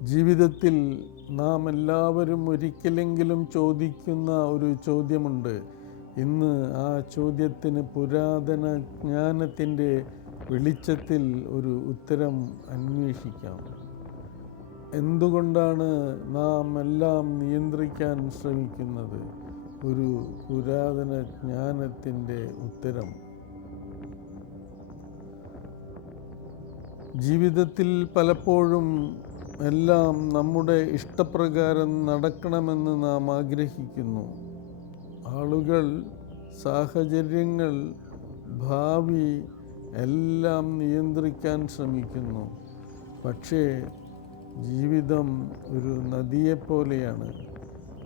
ജീവിതത്തിൽ നാം എല്ലാവരും ഒരിക്കലെങ്കിലും ചോദിക്കുന്ന ഒരു ചോദ്യമുണ്ട്. ഇന്ന് ആ ചോദ്യത്തിന് പുരാതന ജ്ഞാനത്തിൻ്റെ വെളിച്ചത്തിൽ ഒരു ഉത്തരം അന്വേഷിക്കാം. എന്തുകൊണ്ടാണ് നാം എല്ലാം നിയന്ത്രിക്കാൻ ശ്രമിക്കുന്നത്? ഒരു പുരാതന ജ്ഞാനത്തിൻ്റെ ഉത്തരം. ജീവിതത്തിൽ പലപ്പോഴും എല്ലാം നമ്മുടെ ഇഷ്ടപ്രകാരം നടക്കണമെന്ന് നാം ആഗ്രഹിക്കുന്നു. ആളുകൾ, സാഹചര്യങ്ങൾ, ഭാവി എല്ലാം നിയന്ത്രിക്കാൻ ശ്രമിക്കുന്നു. പക്ഷേ ജീവിതം ഒരു നദിയെപ്പോലെയാണ്.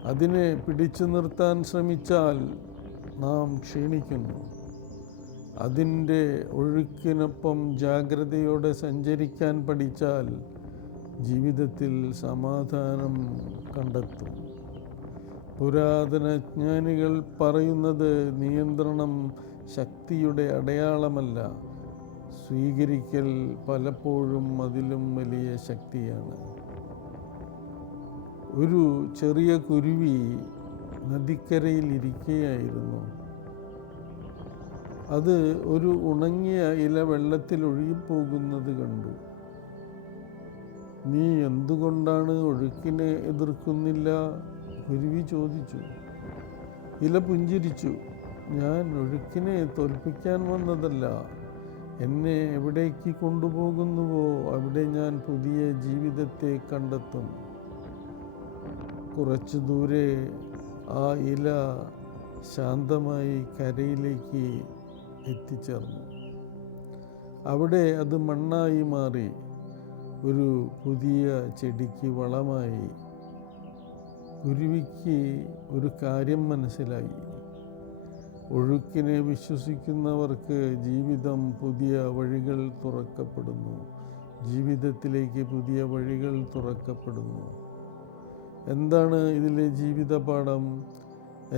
അതിനെ പിടിച്ചു നിർത്താൻ ശ്രമിച്ചാൽ നാം ക്ഷീണിക്കുന്നു. അതിൻ്റെ ഒഴുക്കിനൊപ്പം ജാഗ്രതയോടെ സഞ്ചരിക്കാൻ പഠിച്ചാൽ ജീവിതത്തിൽ സമാധാനം കണ്ടെത്തും. പുരാതന ജ്ഞാനികൾ പറയുന്നത് നിയന്ത്രണം ശക്തിയുടെ അടയാളമല്ല, സ്വീകരിക്കൽ പലപ്പോഴും അതിലും വലിയ ശക്തിയാണ്. ഒരു ചെറിയ കുരുവി നദിക്കരയിൽ ഇരിക്കുകയായിരുന്നു. അത് ഒരു ഉണങ്ങിയ ഇല വെള്ളത്തിൽ ഒഴുകിപ്പോകുന്നത് കണ്ടു. "നീ എന്തുകൊണ്ടാണ് ഒഴുക്കിനെ എതിർക്കുന്നില്ല?" കുരുവി ചോദിച്ചു. ഇല പുഞ്ചിരിച്ചു. "ഞാൻ ഒഴുക്കിനെ തോൽപ്പിക്കാൻ വന്നതല്ല. എന്നെ എവിടേക്ക് കൊണ്ടുപോകുന്നുവോ അവിടെ ഞാൻ പുതിയ ജീവിതത്തെ കണ്ടെത്തും." കുറച്ചു ദൂരെ ആ ഇല ശാന്തമായി കരയിലേക്ക് എത്തിച്ചേർന്നു. അവിടെ അത് മണ്ണായി മാറി, ഒരു പുതിയ ചെടിക്ക് വളമായി. കുരുവിക്ക് ഒരു കാര്യം മനസ്സിലായി. ഒഴുക്കിനെ വിശ്വസിക്കുന്നവർക്ക് ജീവിതം പുതിയ വഴികൾ തുറക്കപ്പെടുന്നു. ജീവിതത്തിലേക്ക് പുതിയ വഴികൾ തുറക്കപ്പെടുന്നു. എന്താണ് ഇതിലെ ജീവിതപാഠം?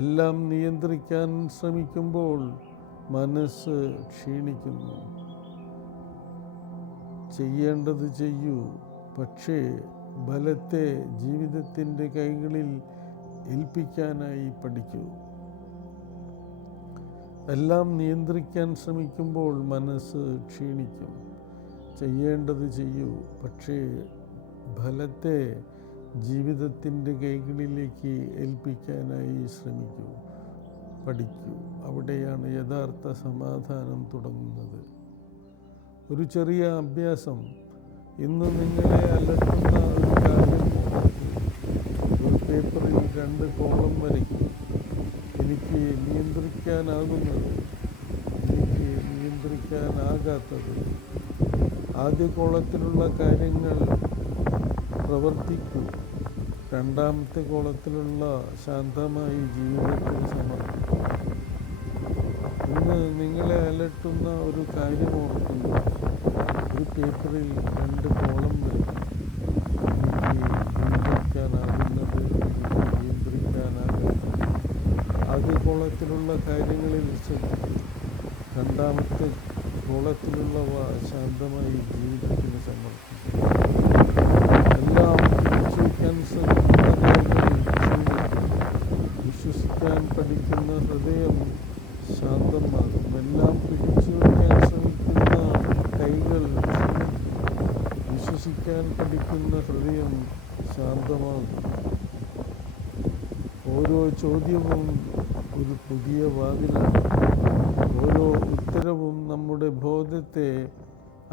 എല്ലാം നിയന്ത്രിക്കാൻ ശ്രമിക്കുമ്പോൾ മനസ്സ് ക്ഷീണിക്കുന്നു. ചെയ്യേണ്ടത് ചെയ്യൂ, പക്ഷേ ബലത്തെ ജീവിതത്തിൻ്റെ കൈകളിൽ ഏൽപ്പിക്കാനായി പഠിക്കൂ. എല്ലാം നിയന്ത്രിക്കാൻ ശ്രമിക്കുമ്പോൾ മനസ്സ് ക്ഷീണിക്കും. ചെയ്യേണ്ടത് ചെയ്യൂ, പക്ഷേ ബലത്തെ ജീവിതത്തിൻ്റെ കൈകളിലേക്ക് ഏൽപ്പിക്കാനായി ശ്രമിക്കൂ. പഠിക്കൂ. അവിടെയാണ് യഥാർത്ഥ സമാധാനം തുടങ്ങുന്നത്. ഒരു ചെറിയ അഭ്യാസം. ഇന്ന് നിങ്ങളെ അലട്ടുന്ന ഒരു കാര്യം ഒരു പേപ്പറിൽ 2 കോളം വരയ്ക്കും. എനിക്ക് നിയന്ത്രിക്കാനാകുന്നത്, എനിക്ക് നിയന്ത്രിക്കാനാകാത്തത്. ആദ്യ കോളത്തിലുള്ള കാര്യങ്ങൾ പ്രവർത്തിക്കൂ. രണ്ടാമത്തെ കോളത്തിലുള്ള ശാന്തമായി ജീവിതത്തിൽ സമർപ്പിക്കും. ഇന്ന് നിങ്ങളെ അലട്ടുന്ന ഒരു കാര്യം ഓർക്കുന്നു. ഒരു പേപ്പറിൽ 2 കോളം വരും. എനിക്ക് നിയന്ത്രിക്കാനാകുന്നത്, എനിക്ക് നിയന്ത്രിക്കാനാകാത്തത്. ആദ്യ കോളത്തിലുള്ള കാര്യങ്ങളിൽ ശ്രദ്ധിക്കും. രണ്ടാമത്തെ കോളത്തിലുള്ളവ ശാന്തമായി ജീവിതത്തിന് സമർപ്പിക്കും. എല്ലാം പിടിച്ചുവയ്ക്കാൻ ശ്രമിക്കുന്ന കൈകളിൽ ക്ഷീണിക്കും. വിശ്വസിക്കാൻ പഠിക്കുന്ന ഹൃദയം ശാന്തമാകും. എല്ലാം പിടിച്ചുവയ്ക്കാൻ ശ്രമിക്കുന്ന കൈകൾ ക്ഷീണിക്കും. വിശ്വസിക്കാൻ പഠിക്കുന്ന ഹൃദയം ശാന്തമാകും. ഓരോ ചോദ്യവും ഒരു പുതിയ വാതിലാണ്. ഓരോ ഉത്തരവും നമ്മുടെ ബോധത്തെ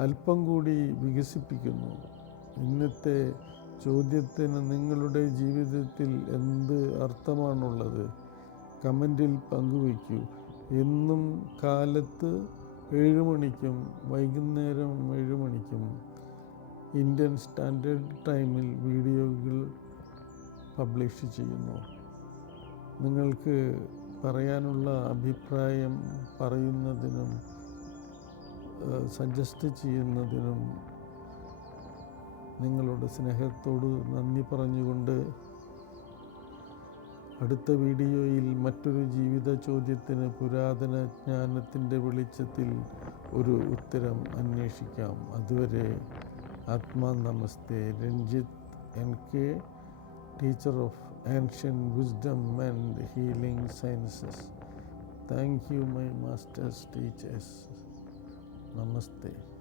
അല്പം കൂടി വികസിപ്പിക്കുന്നു. ഇന്നത്തെ ചോദ്യത്തിന് നിങ്ങളുടെ ജീവിതത്തിൽ എന്ത് അർത്ഥമാണുള്ളത്? കമൻറ്റിൽ പങ്കുവയ്ക്കൂ. എന്നും കാലത്ത് 7 മണിക്കും വൈകുന്നേരം 7 മണിക്കും ഇന്ത്യൻ സ്റ്റാൻഡേർഡ് ടൈമിൽ വീഡിയോകൾ പബ്ലിഷ് ചെയ്യുന്നു. നിങ്ങൾക്ക് പറയാനുള്ള അഭിപ്രായം പറയുന്നതിനും സജസ്റ്റ് ചെയ്യുന്നതിനും നിങ്ങളുടെ സ്നേഹത്തോട് നന്ദി പറഞ്ഞുകൊണ്ട് അടുത്ത വീഡിയോയിൽ മറ്റൊരു ജീവിത ചോദ്യത്തിന് പുരാതന ജ്ഞാനത്തിൻ്റെ വെളിച്ചത്തിൽ ഒരു ഉത്തരം അന്വേഷിക്കാം. അതുവരെ ആത്മാ നമസ്തേ. Ranjith NK, teacher of ancient wisdom and healing sciences. Thank you, my masters, teachers. Namaste.